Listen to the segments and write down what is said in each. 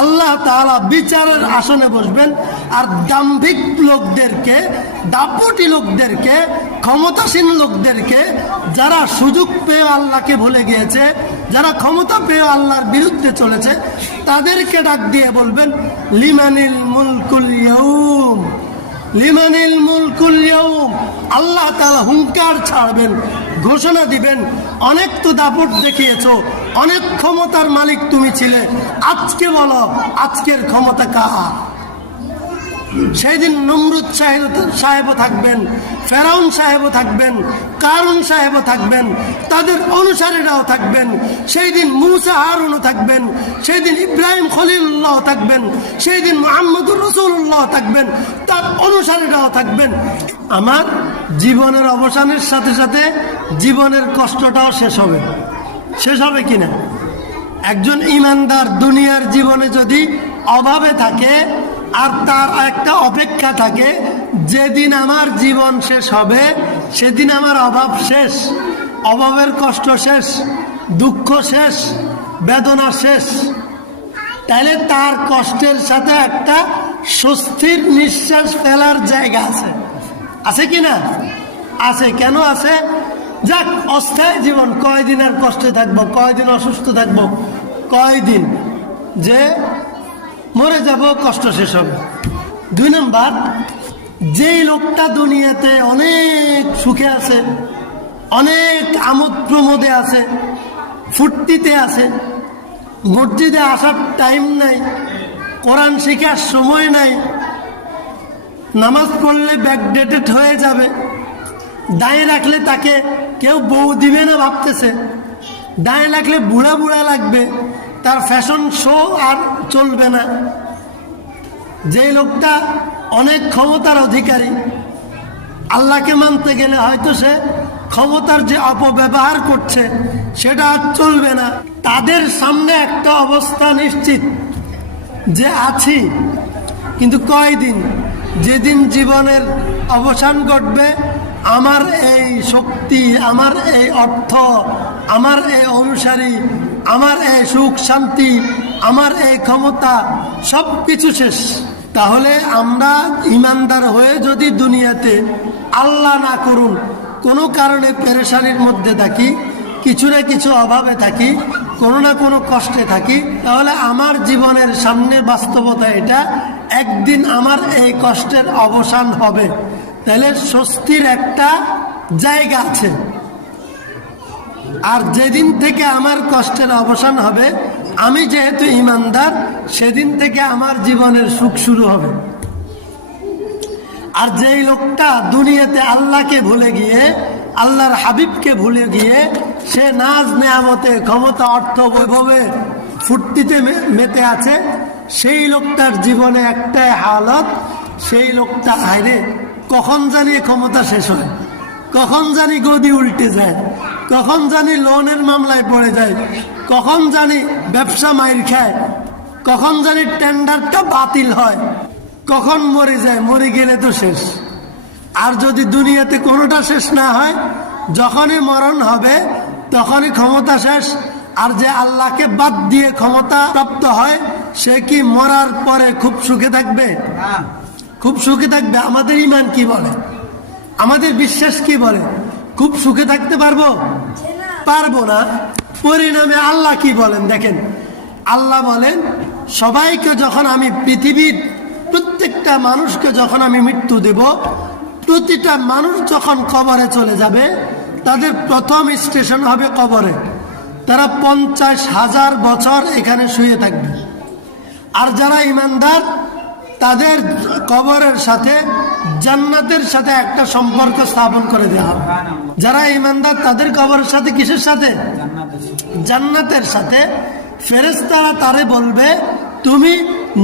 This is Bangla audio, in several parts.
আল্লাহ তাআলা বিচারের আসনে বসবেন। আর দাম্ভিক লোকদেরকে, দাপটি লোকদেরকে, ক্ষমতাসীন লোকদেরকে, যারা সুযোগ পেয়ে আল্লাহকে ভুলে গিয়েছে, যারা ক্ষমতা পেয়ে আল্লাহর বিরুদ্ধে চলেছে, তাদেরকে ডাক দিয়ে বলবেন লিমানিল মুলকুল ইয়াউম, লিমানিল মুলকুল ইয়াউম। আল্লাহ তাআলা হুঙ্কার ছাড়বেন, ঘোষণা দিবেন, অনেক তো দাপট দেখিয়েছো, অনেক ক্ষমতার মালিক তুমি ছিলে, আজকে বলো আজকের ক্ষমতা কার? সেই দিন নমরুদ সাহেবও থাকবেন, ফেরাউন সাহেবও থাকবেন, কারুন সাহেবও থাকবেন, তাদের অনুসারীরাও থাকবেন। সেই দিন মুসা হারুনও থাকবেন, সেই দিন ইব্রাহিম খলিলুল্লাহ থাকবেন, সেই দিন মুহাম্মদুর রাসূলুল্লাহ থাকবেন, তার অনুসারীরাও থাকবেন। আমার জীবনের অবসানের সাথে সাথে জীবনের কষ্টটাও শেষ হবে। শেষ হবে কিনা? একজন ইমানদার দুনিয়ার জীবনে যদি অভাবে থাকে আর তার একটা অপেক্ষা থাকে, যেদিন আমার জীবন শেষ হবে সেদিন আমার অভাব শেষ, অভাবের কষ্ট শেষ, দুঃখ শেষ, বেদনা শেষ, তাহলে তার কষ্টের সাথে একটা স্বস্তির নিঃশ্বাস ফেলার জায়গা আছে। আছে কিনা? আছে। কেন আছে? যাক, অস্থায়ী জীবন, কয়দিন আর কষ্টে থাকবো, কয়দিন অসুস্থ থাকবো, কয়দিন যে মরে যাব, কষ্ট শেষ হবে। 2 নম্বর, যেই লোকটা দুনিয়াতে অনেক সুখে আছে, অনেক আমোদ প্রমোদে আছে, ফুর্তিতে আছে, মসজিদে আসার টাইম নাই, কোরআন শেখার সময় নাই, নামাজ পড়লে ব্যাকডেটেড হয়ে যাবে, দাঁড়িয়ে রাখলে তাকে কেউ বউ দিবে না ভাবতেছে, দাঁড়িয়ে রাখলে বুড়া বুড়া লাগবে, তার ফ্যাশন শো আর চলবে না। যেই লোকটা অনেক ক্ষমতার অধিকারী, আল্লাহকে মানতে গেলে হয়তো সে ক্ষমতার যে অপব্যবহার করছে সেটা আর চলবে না। তাদের সামনে একটা অবস্থা নিশ্চিত যে আছি, কিন্তু কয়দিন, যেদিন জীবনের অবসান ঘটবে, আমার এই শক্তি, আমার এই অর্থ, আমার এই অনুসারী, আমার এই সুখ শান্তি, আমার এই ক্ষমতা, সব কিছু শেষ। তাহলে আমরা ইমানদার হয়ে যদি দুনিয়াতে আল্লাহ না করুন কোনো কারণে পেরেশানির মধ্যে থাকি, কিছু না কিছু অভাবে থাকি, কোনো না কোনো কষ্টে থাকি, তাহলে আমার জীবনের সামনে বাস্তবতা এটা, একদিন আমার এই কষ্টের অবসান হবে। তাহলে স্বস্তির একটা জায়গা আছে। আর যেদিন থেকে আমার কষ্টের অবসান হবে, আমি যেহেতু ইমানদার, সেদিন থেকে আমার জীবনের সুখ শুরু হবে। আর যেই লোকটা দুনিয়াতে আল্লাহকে ভুলে গিয়ে, আল্লাহর হাবিবকে ভুলে গিয়ে, সে নাজ নেয়ামতে, ক্ষমতা, অর্থ, বৈভবে, ফুর্তিতে মেতে আছে, সেই লোকটার জীবনে একটাই হালত, সেই লোকটা হায়রে কখন জানি ক্ষমতা শেষ হয়, কখন জানি গদি উল্টে যায়, কখন জানি লোনের মামলায় পড়ে যায়, কখন জানি ব্যবসা মাইর খায়, কখন জানি টেন্ডারটা বাতিল হয়, কখন মরে যায়, মরে গেলে তো শেষ। আর যদি দুনিয়াতে কোনোটা শেষ না হয়, যখনই মরণ হবে তখনই ক্ষমতা শেষ। আর যে আল্লাহকে বাদ দিয়ে ক্ষমতা প্রাপ্ত হয়, সে কি মরার পরে খুব সুখে থাকবে? খুব সুখে থাকবে? আমাদের ঈমান কি বলে? আমাদের বিশ্বাস কি বলে? খুব সুখে থাকতে পারবো? পারবো না। পরিণামে আল্লাহ কি বলেন দেখেন, আল্লাহ বলেন সবাইকে যখন আমি পৃথিবীর প্রত্যেকটা মানুষকে যখন আমি মৃত্যু দেব, প্রতিটা মানুষ যখন কবরে চলে যাবে, তাদের প্রথম স্টেশন হবে কবরে। তারা 50,000 বছর এখানে শুয়ে থাকবে। আর যারা ইমানদার, তাদের কবরের সাথে জান্নাতের সাথে একটা সম্পর্ক স্থাপন করে দেওয়া হবে। যারা ইমানদার তাদের কবরের সাথে কিসের সাথে? জান্নাতের সাথে। ফেরেশতারা তারে বলবে, তুমি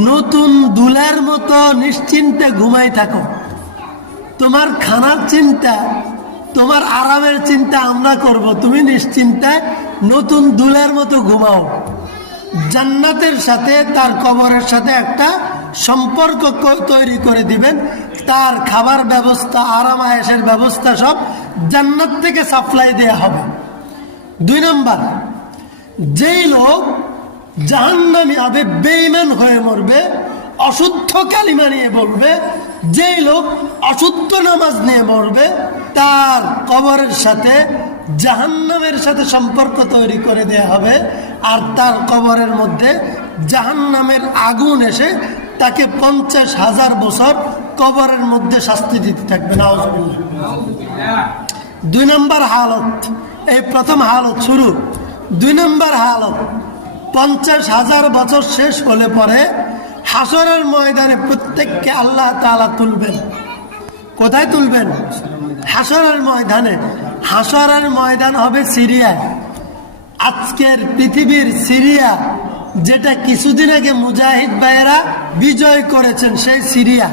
নতুন দুলের মতো নিশ্চিন্তে ঘুমাই থাকো, তোমার খানার চিন্তা, তোমার আরামের চিন্তা আমরা করব, তুমি নিশ্চিন্তায় নতুন দুলের মতো ঘুমাও। জান্নাতের সাথে তার কবরের সাথে একটা সম্পর্ক তৈরি করে দিবেন। তার খাবার ব্যবস্থা, আরাম আয়েশের ব্যবস্থা সব জান্নাত থেকে সাপ্লাই দেয়া হবে। 2 নম্বর, যেই লোক জাহান্নামী হবে, বেঈমান হয়ে মরবে, অশুদ্ধ কালিমা নিয়ে বলবে। যেই লোক অশুদ্ধ নামাজ নিয়ে মরবে তার কবরের সাথে জাহান্নামের সাথে সম্পর্ক তৈরি করে দেয়া হবে, আর তার কবরের মধ্যে জাহান্নামের আগুন এসে তাকে 50,000 বছর কবরের মধ্যে শাস্তি দিতে থাকবে। নাউজুবিল্লাহ। 2 নম্বর হালত, এই প্রথম হালত শুরু। 2 নম্বর হালত, 50,000 বছর শেষ হলে পরে হাসরের ময়দানে প্রত্যেককে আল্লাহ তাআলা তুলবেন। কোথায় তুলবেন? হাসরের ময়দানে। হাসরের ময়দান হবে সিরিয়া। আজকের পৃথিবীর সিরিয়া, যেটা কিছুদিন আগে মুজাহিদ ভাইয়েরা বিজয় করেছেন, সেই সিরিয়া,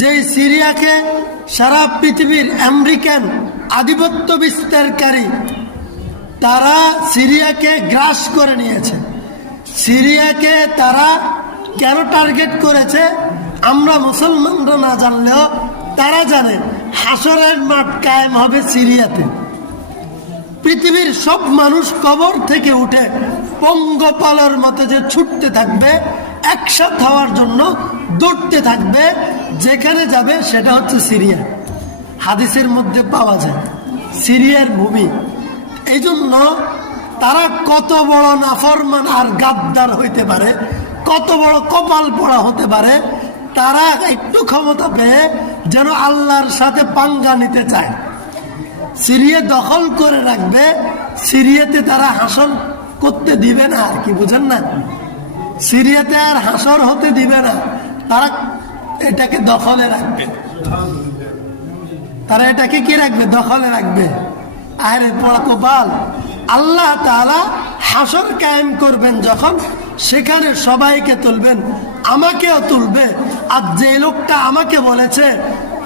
যেই সিরিয়াকে সারা পৃথিবীর আমেরিকান আধিপত্য বিস্তারকারী তারা সিরিয়াকে গ্রাস করে নিয়েছে। সিরিয়াকে তারা কেন টার্গেট করেছে আমরা মুসলমানরা না জানলেও তারা জানে। হাসরের মাঠ কায়েম হবে সিরিয়াতে। পৃথিবীর সব মানুষ কবর থেকে উঠে পঙ্গপালের মতো যে ছুটতে থাকবে, একসাথ হওয়ার জন্য দৌড়তে থাকবে, যেখানে যাবে সেটা হচ্ছে সিরিয়া। হাদিসের মধ্যে পাওয়া যায় সিরিয়ার ভূমি। এই জন্য তারা কত বড় নাফরমান আর গাদ্দার হইতে পারে, কত বড় কপাল পোড়া হতে পারে, তারা একটু ক্ষমতা পেয়ে যেন আল্লাহর সাথে পাঙ্গা নিতে চায়, সিরিয়া দখল করে রাখবে। সিরিয়াতে তারা হাসর করতে দিবে না, আর কি বুঝেন না? সিরিয়াতে আর হাসর হতে দিবে না, তারা এটাকে দখলে রাখবে। তারা এটাকে কি রাখবে? দখলে রাখবে। আরে পড়া কপাল। আল্লাহ তাআলা হাসর কায়েম করবেন যখন, সেখানে সবাইকে তুলবেন, আমাকেও তুলবে। আর যে লোকটা আমাকে বলেছে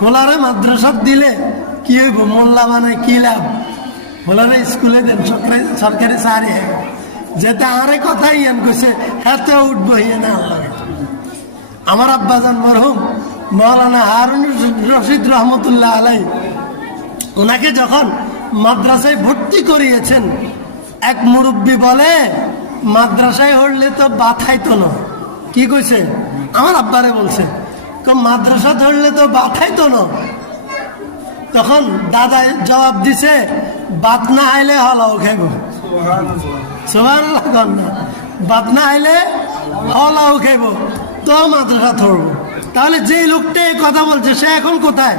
হোলারে মাদ্রাসা দিলে কি হইব, মোল্লা মানে কি লাভ, হোলারে স্কুলে দেন, সরকারি চাকরি যেতে আরে কথা ইয়ান কইছে হাতে উঠবো ইয়ে না। আমার আব্বাজান মরহুম মৌলানা হারুন রশিদ রহমতুল্লাহ আলাই, ওনাকে যখন মাদ্রাসায় ভর্তি করিয়েছেন, এক মুরব্বী বলে মাদ্রাসায় হলে তো বাথাইতো না। কি কইছে? আমার আব্বারে বলছে, মাদ্রাসা ধরলে তো বাথাইতো না। তখন দাদা জবাব দিছে, বাত না আইলে হলাও খাইব। সুবহানাল্লাহ। বাত না আইলে হলাও খাইব, তো মাদ্রাসা ধরব। তাহলে যে লোকটা এই কথা বলছে সে এখন কোথায়?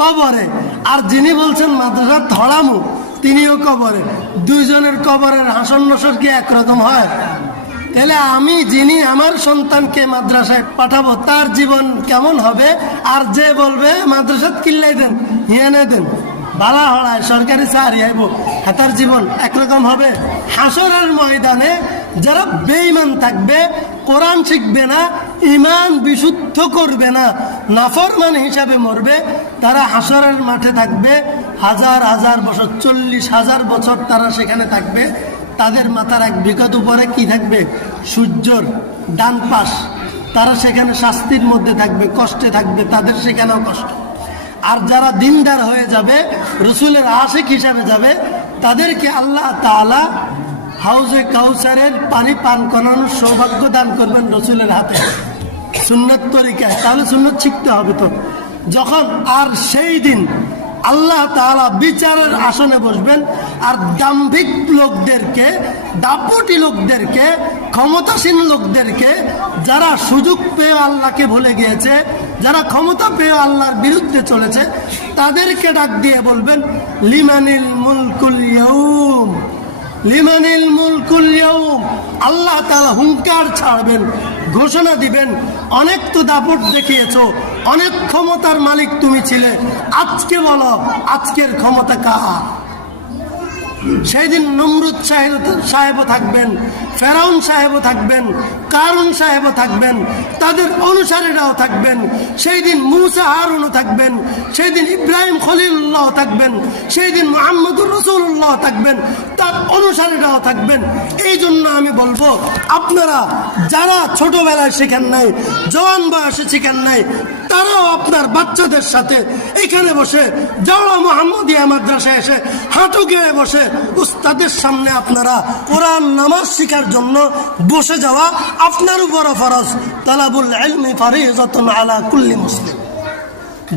কবরে। আর যিনি বলছেন মাদ্রাসা ধরামু, তিনিও কবরে। দুইজনের কবরের হাসন নসর কি একরকম হয়? তাহলে আমি যিনি আমার সন্তানকে মাদ্রাসায় পাঠাবো তার জীবন কেমন হবে? আর যে বলবে মাদ্রাসাত কিল্লাই দেন, হিয়ানে দেন, বালা হড়ায় সরকারি চাকরি আইব, তার জীবন একরকম হবে? হাসরের ময়দানে যারা বেঈমান থাকবে, কোরআন শিখবে না, ঈমান বিশুদ্ধ করবে না, নাফরমান হিসাবে মরবে, তারা হাসরের মাঠে থাকবে হাজার হাজার বছর, 40,000 বছর তারা সেখানে থাকবে। তাদের মাথার এক বিগত উপরে কি থাকবে? সূর্যর ডান পাশ। তারা সেখানে শাস্তির মধ্যে থাকবে, কষ্টে থাকবে, তাদের সেখানেও কষ্ট। আর যারা দিনদার হয়ে যাবে, রসুলের আশিক হিসাবে যাবে, তাদেরকে আল্লাহ তাআলা হাউজে কাউসারের পানি পান করানোর সৌভাগ্য দান করবেন রসুলের হাতে, সুন্নত তরিকায়। তাহলে সুন্নত শিখতে হবে তো। যখন আর সেই দিন আল্লাহ তাআলা বিচারের আসনে বসবেন, আর দাম্ভিক লোকদেরকে, দাপটি লোকদেরকে, ক্ষমতাসীন লোকদেরকে, যারা সুযোগ পেয়ে আল্লাহকে ভুলে গিয়েছে, যারা ক্ষমতা পেয়ে আল্লাহর বিরুদ্ধে চলেছে, তাদেরকে ডাক দিয়ে বলবেন, লিমানিল মুলকুল ইয়াউম, লিমানিল মুলকুল ইয়াউম। আল্লাহ তাআলা হুঙ্কার ছাড়বেন, ঘোষণা দিবেন, অনেক তো দাপট দেখিয়েছো, অনেক ক্ষমতার মালিক তুমি ছিলে, আজকে বলো আজকের ক্ষমতা কার? সেই দিন নমরুদ সাহেবও থাকবেন, ফেরাউন সাহেবও থাকবেন, কারুন সাহেবও থাকবেন, তাদের অনুসারীরাও থাকবেন। সেই দিন মুসা হারুনও থাকবেন, সেই দিন ইব্রাহিম খলিলুল্লাহ থাকবেন, সেই দিন মুহাম্মদুর রাসূলুল্লাহ থাকবেন, তার অনুসারীরাও থাকবেন। এই জন্য আমি বলবো, আপনারা যারা ছোটবেলায় শেখেন নাই, জওয়ান বয়সে শেখেন নাই, তারাও আপনার বাচ্চাদের সাথে এখানে বসে, জাওয়া মুহাম্মদিয়া মাদ্রাসায় এসে হাঁটু গেড়ে বসে উস্তাদের সামনে আপনারা কোরআন নামাজ শিখার শেখার জন্য বসে যাওয়া আপনার উপর ফরজ। তালাবুল ইলমি ফারিজাতুন আলা কুল্লি মুসলিম।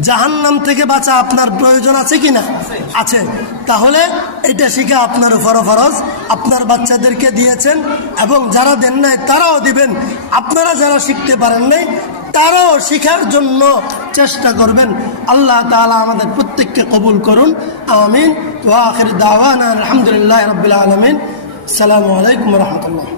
জাহান্নাম থেকে বাঁচা আপনার প্রয়োজন আছে কিনা? আছে। তাহলে এটা শিখা আপনার উপর ফরজ। আপনার বাচ্চাদেরকে দিয়েছেন এবং যারা দেন নাই তারাও দিবেন। আপনারা যারা শিখতে পারেন নাই তারাও শিখার জন্য চেষ্টা করবেন। আল্লাহ তাআলা আমাদের প্রত্যেককে কবুল করুন, আমিন। ওয়া আখির দাওয়ানা আলহামদুলিল্লাহি রাব্বিল আলামিন। আসসালামু আলাইকুম ওয়া রাহমাতুল্লাহ।